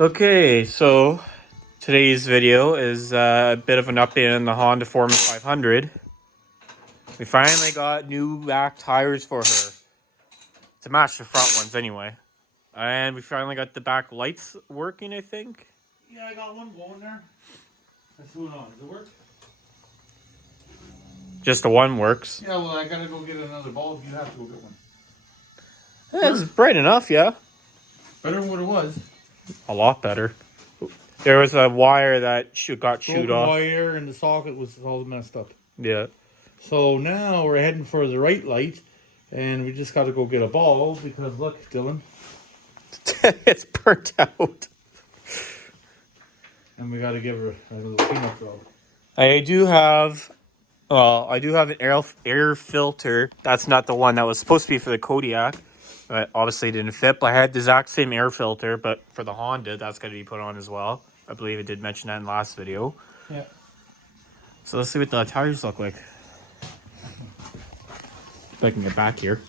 Okay, so today's video is a bit of an update on the Honda Foreman 500. We finally got new back tires for her to match the front ones anyway. And we finally got the back lights working, I think. Yeah, I got one going there. That's going on. Does it work? Just the one works. Yeah, well, I gotta go get another bulb. You have to go get one. It's bright enough, yeah. Better than what it was. A lot better. There was a wire that got chewed Broken off. wire and the socket was all messed up. Yeah. So now we're heading for the right light, and we just gotta go get a bulb because look, Dylan. It's burnt out. And we gotta give her a little cleanup job. I do have an air filter. That's not the one that was supposed to be for the Kodiak. But obviously didn't fit. But I had the exact same air filter, but for the Honda, that's going to be put on as well. I believe I did mention that in the last video. Yeah. So let's see what the tires look like. If I can get back here.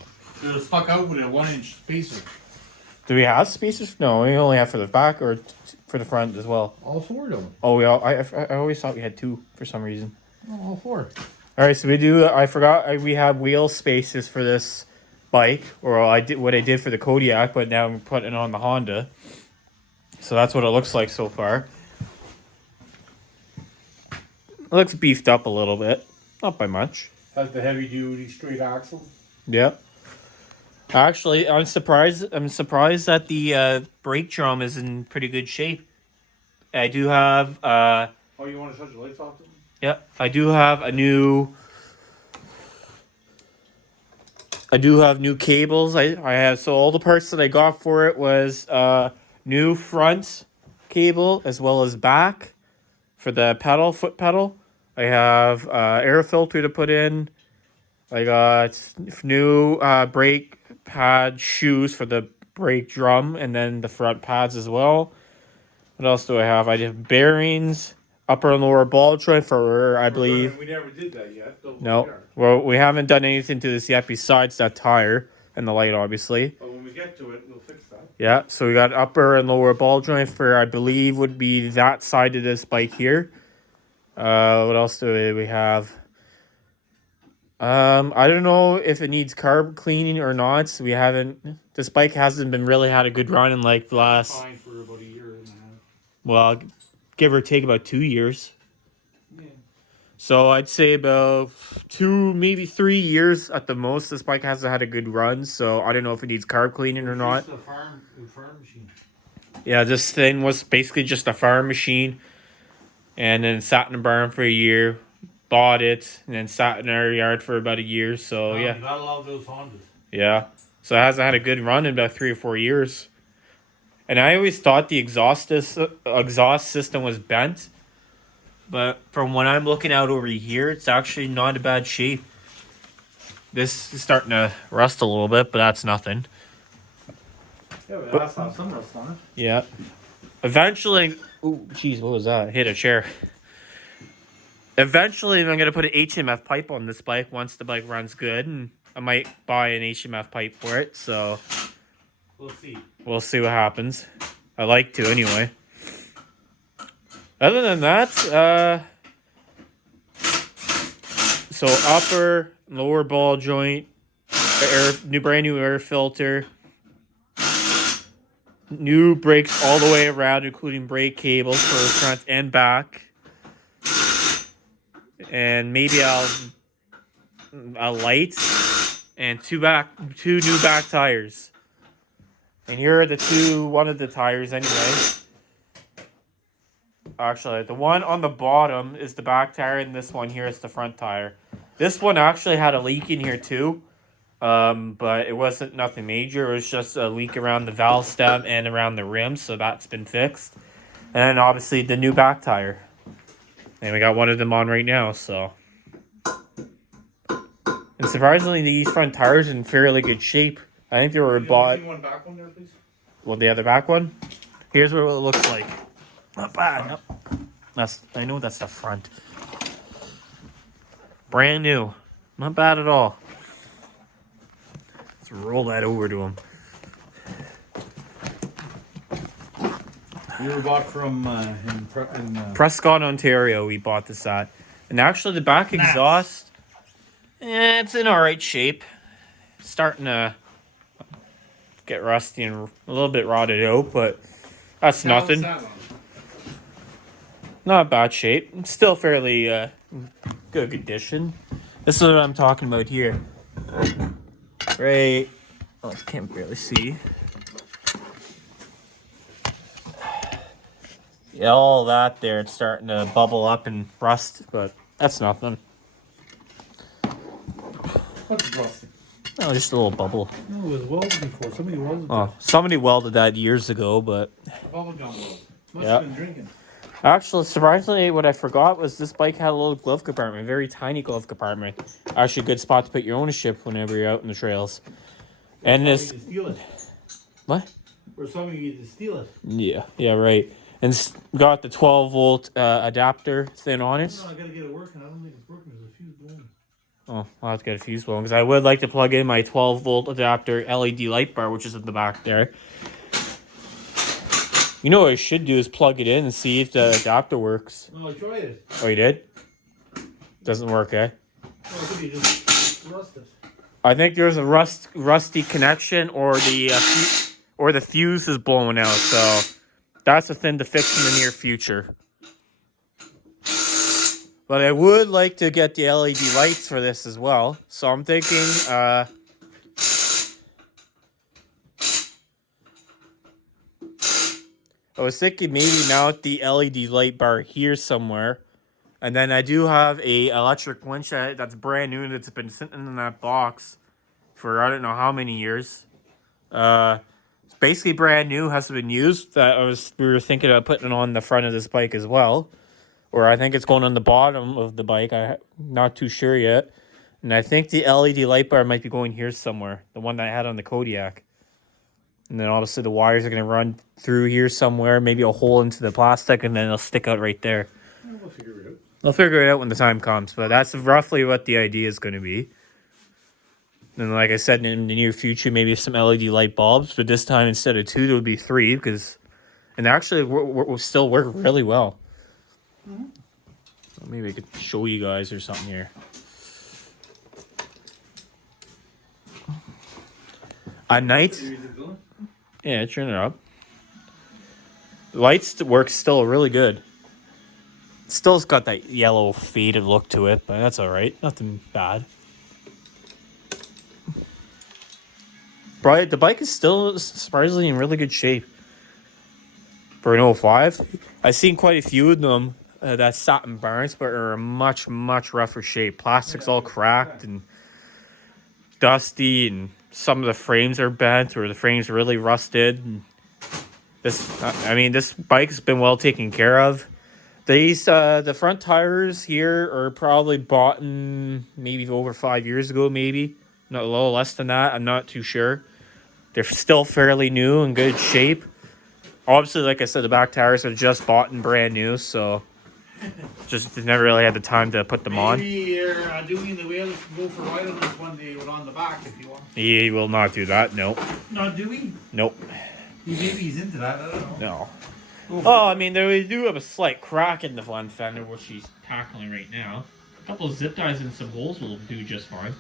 They're stuck out with a 1-inch spacer. Do we have spacers? No, we only have for the back or for the front as well. All four of them. Oh, I always thought we had two for some reason. Oh, all four. All right, so we do. I forgot we have wheel spacers for this bike, or I did what I did for the Kodiak, but now I'm putting it on the Honda. So that's what it looks like so far. It looks beefed up a little bit, not by much. Has the heavy duty straight axle. Yeah. Actually, I'm surprised that the brake drum is in pretty good shape. I do have. Oh, you want to shut your lights off? Yeah, I do have new cables. I have, so all the parts that I got for it was new front cable as well as back for the foot pedal. I have air filter to put in. I got new brake pad shoes for the brake drum and then the front pads as well. What else do I have? I have bearings, upper and lower ball joint for, I believe. We never did that yet. No. Well, we haven't done anything to this yet besides that tire and the light, obviously. But when we get to it, we'll fix that. Yeah, so we got upper and lower ball joint for, I believe, would be that side of this bike here. What else do we have? I don't know if it needs carb cleaning or not. We haven't. This bike hasn't been really had a good run in like the last. Fine for about a year and a half. Well, give or take about 2 years. Yeah. So I'd say about 2, maybe 3 years at the most. This bike hasn't had a good run, so I don't know if it needs carb cleaning or not. Just a farm machine. Yeah, this thing was basically just a farm machine, and then sat in the barn for a year. Bought it and then sat in our yard for about a year. So yeah, You gotta love those Hondas. yeah. So it hasn't had a good run in about 3 or 4 years. And I always thought the exhaust system was bent, but from when I'm looking out over here, it's actually not in bad shape. This is starting to rust a little bit, but that's nothing. Yeah, but that's not some rust on it. Yeah. Eventually, oh jeez, what was that? I hit a chair. Eventually, I'm going to put an HMF pipe on this bike once the bike runs good, and I might buy an HMF pipe for it, so we'll see what happens. I like to, anyway. Other than that, so upper, lower ball joint, brand new air filter, new brakes all the way around, including brake cables for front and back. And maybe a light and two new back tires. And here are one of the tires anyway. Actually, the one on the bottom is the back tire, and this one here is the front tire. This one actually had a leak in here too, but it wasn't nothing major. It was just a leak around the valve stem and around the rim, so that's been fixed. And then obviously the new back tire. And we got one of them on right now, so. And surprisingly, these front tires are in fairly good shape. I think they were bought. One back one there, please? Well, the other back one? Here's what it looks like. Not bad. I know that's the front. Brand new. Not bad at all. Let's roll that over to him. We were bought from Prescott, Ontario. We bought this at, and actually the back Nice. exhaust, it's in all right shape. Starting to get rusty and a little bit rotted out, but that's nothing. Not bad shape. It's still fairly good condition. This is what I'm talking about here. Right. Oh, I can't barely see. Yeah, all that there, it's starting to bubble up and rust, but that's nothing. What's rusty? Oh, just a little bubble. No, it was welded before. Somebody welded Oh, somebody welded that years ago, but it. Bubble gum weld. Must Yeah. have been drinking. actually, surprisingly, what I forgot was this bike had a little glove compartment, a very tiny glove compartment. Actually, a good spot to put your ownership whenever you're out in the trails. And Or this, somebody to steal it. what? Or somebody to steal it. Yeah, right. And got the 12-volt adapter thing on it. No, I gotta get it working. I don't think it's working. There's a fuse blown. Oh, I'll have to get a fuse blown because I would like to plug in my 12-volt adapter LED light bar, which is in the back there. You know what I should do is plug it in and see if the adapter works. No, I tried it. Oh, you did? Doesn't work, eh? No, I think you just rusted. I think there's a rusty connection, or the fuse is blowing out. So that's a thing to fix in the near future. But I would like to get the LED lights for this as well. So I'm thinking, I was thinking maybe mount the LED light bar here somewhere. And then I do have a electric winch that's brand new that's been sitting in that box for I don't know how many years. It's basically brand new, hasn't been used. We were thinking of putting it on the front of this bike as well. Or I think it's going on the bottom of the bike. I'm not too sure yet. And I think the LED light bar might be going here somewhere. The one that I had on the Kodiak. And then obviously the wires are going to run through here somewhere. Maybe a hole into the plastic and then it'll stick out right there. We'll figure it out. I'll figure it out when the time comes. But that's roughly what the idea is going to be. And like I said, in the near future, maybe some LED light bulbs. But this time instead of 2, there would be 3. And they actually will still work really well. Mm-hmm. Maybe I could show you guys or something here. At night, yeah, turn it up. The lights work still really good. Still's got that yellow faded look to it, but that's all right. Nothing bad. Right, the bike is still surprisingly in really good shape for an 05. I've seen quite a few of them that sat in barns, but are in much rougher shape. Plastic's all cracked and dusty, and some of the frames are bent, or the frames are really rusted. And this bike's been well taken care of. The front tires here are probably bought in maybe over 5 years ago, maybe not a little less than that. I'm not too sure. They're still fairly new and good shape. Obviously, like I said, the back tires are just bought and brand new, so just never really had the time to put them on. Maybe you're doing the wheel to go for a ride on this one day on the back if you want. He will not do that. Nope. Not doing? Nope. Maybe he's into that. I don't know. No. Oh, I mean, they do have a slight crack in the front fender, which he's tackling right now. A couple of zip ties and some holes will do just fine.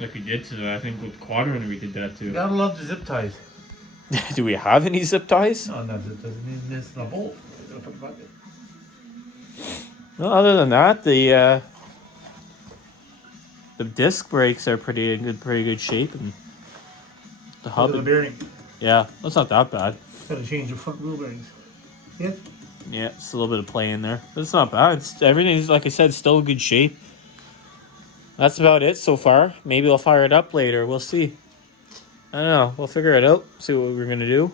Like we did to, I think, with Quadrant, we did that too. You gotta love the zip ties. Do we have any zip ties? No, not zip ties. It's not a bolt. No, other than that, the disc brakes are pretty good shape, and the hub. The bearing. Yeah, that's not that bad. Gotta change the front wheel bearings. Yeah. Yeah, it's a little bit of play in there, but it's not bad. Everything's, like I said, still in good shape. That's about it so far. Maybe I'll fire it up later. We'll see. I don't know. We'll figure it out. See what we're gonna do.